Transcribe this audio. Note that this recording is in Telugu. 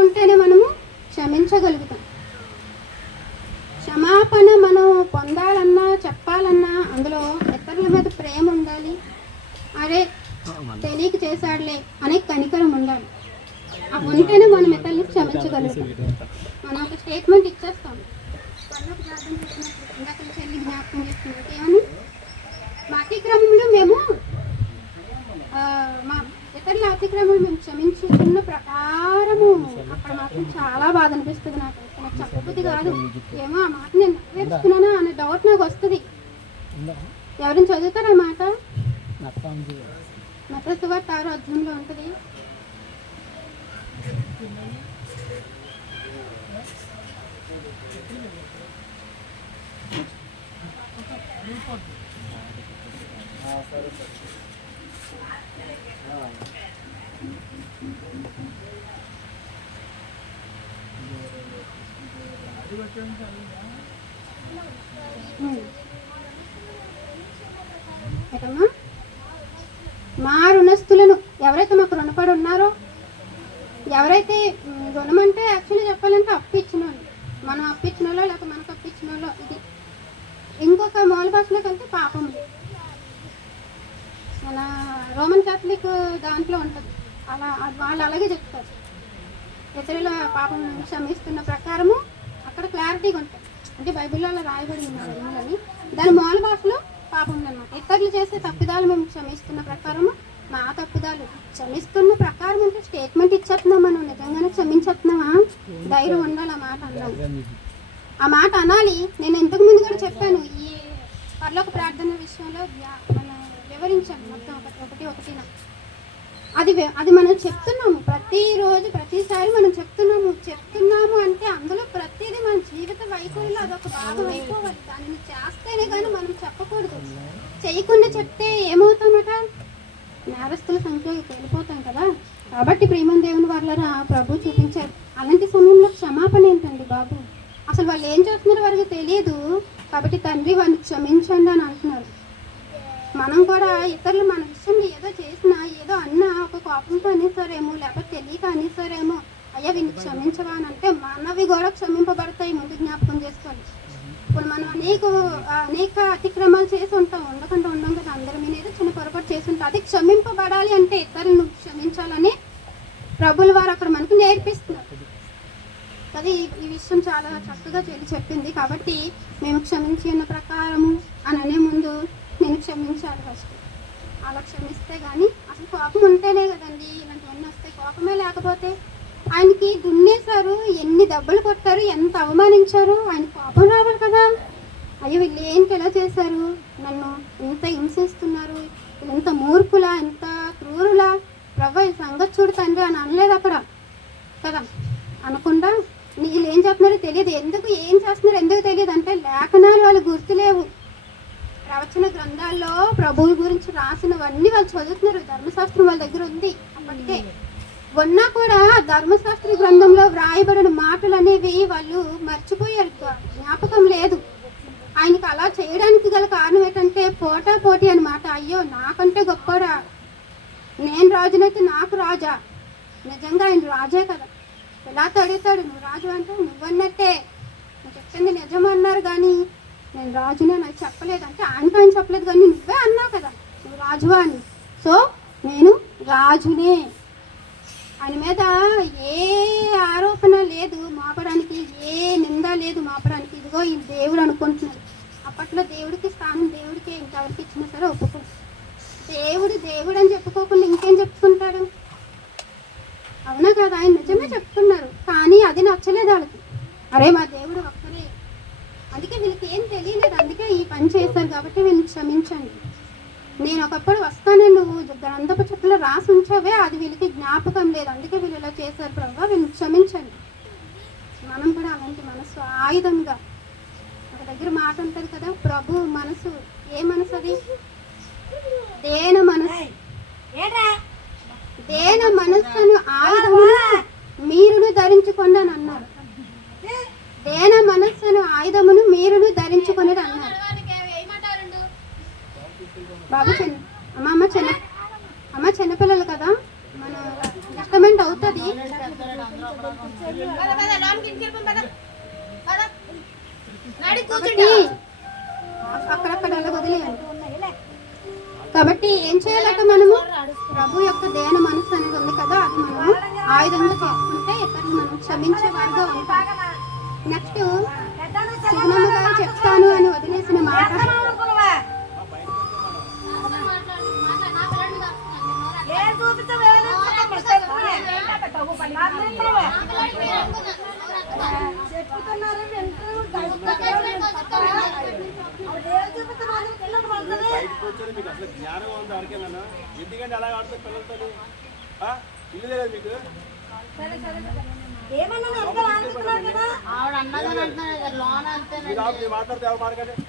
ఉంటేనే మనము క్షమించగలుగుతాం. క్షమాపణ మనం పొందాలన్నా చెప్పాలన్నా అందులో ఇతరుల మీద ప్రేమ ఉండాలి. అరే తెలియక చేశాడులే అనే కనికరం ఉండాలి. ఉంటేనే మనం ఇతరులు క్షమించగలుగుతాం. మనం ఒక స్టేట్మెంట్ ఇచ్చేస్తాం. ఇందాక చెల్లి జ్ఞాపకం చేస్తున్నట్టు ఏమని మా అతిక్రమంలో మేము మా ఇతరుల అతిక్రమం మేము క్షమించుకున్న ప్రకారము అక్కడ మాత్రం చాలా బాధ అనిపిస్తుంది. నాకు చెప్పబుద్ధి కాదు. ఏమో ఆ మాట నేను నెరవేర్చుకున్నానా అనే డౌట్ నాకు వస్తుంది. ఎవరైనా చదువుతారా ఆ మాట? మత్తయి సువార్త 6వ అధ్యాయంలో ఉంటుంది. మా రుణస్తులను ఎవరైతే మాకు రుణపడి ఉన్నారో, ఎవరైతే రుణం అంటే యాక్చువల్లీ చెప్పాలంటే అప్పు ఇచ్చిన వాళ్ళు, మనం అప్పు ఇచ్చిన వాళ్ళు లేకపోతే మనకు అప్పు ఇచ్చిన వాళ్ళు. ఇది ఇంకొక మూల భాషలోకి వెళ్తే పాపం. మన రోమన్ క్యాథలిక్ దాంట్లో ఉంటుంది. అలా వాళ్ళు అలాగే చెప్తారు. ఇతరుల పాపం క్షమిస్తున్న ప్రకారము అక్కడ క్లారిటీగా ఉంటుంది. అంటే బైబిల్లో అలా రాయబడి ఉన్నారు అని. దాని మూల భాషలో పాపం ఉందన్నమాట. ఇతరులు చేసే తప్పిదాలు మేము క్షమిస్తున్న ప్రకారము, మా తప్పిదాలు క్షమిస్తున్న ప్రకారం అంటే స్టేట్మెంట్ ఇచ్చేస్తున్నాం. మనం నిజంగానే క్షమించేస్తున్నామా? ధైర్యం ఉండాలి ఆ మాట అనాలి. ఆ మాట అనాలి. నేను ఇంతకు ముందు కూడా చెప్పాను. ఈ పరలోక ప్రార్థన విషయంలో మనం వివరించాను మొత్తం ఒకటి. అది మనం చెప్తున్నాము ప్రతిరోజు, ప్రతిసారి మనం చెప్తున్నాము అంటే అందులో ప్రతిదీ మన జీవిత వైఖరిలో అదొక భాగం అయిపోవాలి. దానిని చేస్తేనే కానీ మనం చెప్పకూడదు. చేయకుండా చెప్తే ఏమవుతామట? నేరస్తుల సంఖ్యకి వెళ్ళిపోతాం కదా. కాబట్టి ప్రియమైన దేవుని వాళ్ళరా ప్రభు చూపించారు. అలాంటి సమయంలో క్షమాపణ ఏంటండి బాబు? అసలు వాళ్ళు ఏం చేస్తున్నారో వారికి తెలియదు. కాబట్టి తండ్రి వారిని క్షమించండి అని అంటున్నారు. మనం కూడా ఇతరులు మన విషయంలో ఏదో చేసినా, ఏదో అన్నా ఒక కోపంతో అనేసారేమో, లేకపోతే తెలియక అనేసారేమో, అయ్యా వీళ్ళు క్షమించవా అని అంటే మనవి కూడా క్షమింపబడతాయి. ముందు జ్ఞాపకం చేసుకోవాలి. ఇప్పుడు మనం అనేక అతిక్రమాలు చేసి ఉంటాం. ఉండకుండా ఉండం కదా. అందరి మీద ఏదో చిన్న పొరపాటు చేసి ఉంటాం. అది క్షమింపబడాలి అంటే ఇతరులను క్షమించాలని ప్రభుల వారు అక్కడ మనకు నేర్పిస్తున్నారు. అది ఈ విషయం చాలా చక్కగా చెప్పింది. కాబట్టి మేము క్షమించిన ప్రకారము అని అనే ముందు నేను క్షమించాలి ఫస్ట్. అలా క్షమిస్తే కానీ అసలు కోపం ఉంటేనే కదండి ఇలాంటివన్నీ వస్తాయి. కోపమే లేకపోతే ఆయనకి దున్నేశారు, ఎన్ని దెబ్బలు కొట్టారు, ఎంత అవమానించారు, ఆయన కోపం రావాలి కదా. అయ్యో వీళ్ళు ఏంటి ఎలా చేశారు, నన్ను ఇంత హింసిస్తున్నారు, ఇంత మూర్ఖులా, ఇంత క్రూరులా, ప్రభు ఈ సంగతి చూడు తండ్రి అని అనలేదు అక్కడ కదా. అనకుండా వీళ్ళు ఏం చేస్తున్నారో తెలియదు. ఏం చేస్తున్నారో ఎందుకు తెలియదు అంటే లేఖనాలు వాళ్ళు గుర్తులేవు. ప్రవచన గ్రంథాల్లో ప్రభువు గురించి రాసినవన్నీ వాళ్ళు చదువుతున్నారు. ధర్మశాస్త్రం వాళ్ళ దగ్గర ఉంది అప్పటికే ఉన్నా కూడా ధర్మశాస్త్ర గ్రంథంలో వ్రాయబడిన మాటలు అనేవి వాళ్ళు మర్చిపోయారు. జ్ఞాపకం లేదు. ఆయనకి అలా చేయడానికి గల కారణం ఏంటంటే పోటీ అనమాట. అయ్యో నాకంటే గొప్పరా, నేను రాజునైతే నాకు రాజా. నిజంగా ఆయన రాజే కదా. ఎలా తడుగుతాడు? నువ్వు రాజు అంటే నువ్వన్నట్టే, నువ్వు చెప్పింది నిజమన్నారు కానీ నేను రాజునే నాకు చెప్పలేదు అంటే ఆయన చెప్పలేదు కానీ నువ్వే అన్నావు కదా నువ్వు రాజువా అని. సో నేను రాజునే. ఆయన మీద ఏ ఆరోపణ లేదు మోపడానికి, ఏ నింద లేదు మోపడానికి. ఇదిగో ఈ దేవుడు అనుకుంటున్నాడు. అప్పట్లో దేవుడికి స్థానం దేవుడికే, ఇంకెవరికి ఇచ్చినా సరే ఒప్పుకో. దేవుడు అని చెప్పుకోకుండా ఇంకేం చెప్పుకుంటాడు? అవునా కదా? ఆయన నిజమే చెప్తున్నారు కానీ అది నచ్చలేదు వాళ్ళకి. అరే మా దేవుడు ఒక్కరే, అందుకే వీళ్ళకి ఏం తెలియలేదు, అందుకే ఈ పని చేశారు కాబట్టి వీళ్ళని క్షమించండి. నేను ఒకప్పుడు వస్తానే నువ్వు గ్రంథపు చుట్టలో రాసి ఉంచావే, అది వీళ్ళకి జ్ఞాపకం లేదు, అందుకే వీళ్ళు ఇలా చేశారు ప్రభు, వీళ్ళని క్షమించండి. మనం కూడా అలాంటి మనసు ఆయుధంగా, ఒక దగ్గర మాట ఉంటుంది కదా, ప్రభు మనసు. ఏ మనసు అది? దేన మనసు. దేన మనస్సును ఆయుధమును మీరును ధరించుకోండి అని అన్నారు. దేన మనస్సును ఆయుధమును మీరును ధరించుకొని అన్నారు. బాబు అమ్మ చిన్నపిల్లలు కదా, మన టెస్టమెంట్ అవుతుంది. కాబట్టి అక్కడక్కడ అలా వదిలేయాలి. కాబట్టి ఏం చేయాలట, మనము ప్రభు యొక్క దేన మనసు అనేది ఉంది కదా, అది మనము ఆయుధంగా చేసుకుంటే ఇతరులు మనం క్షమించే వారిగా ఉంటాం. నెక్స్ట్ సుగుణమ్మ గారు చెప్తాను అని వదిలేసిన మాట, మీకు అసలు జ్ఞానం ఉంది ఎవరికేమన్నా? ఎందుకంటే అలా ఆడుతూ పిల్లలతో ఇల్లు లేదు మీకు. మాట్లాడితే ఎవరు మాట్లాడండి.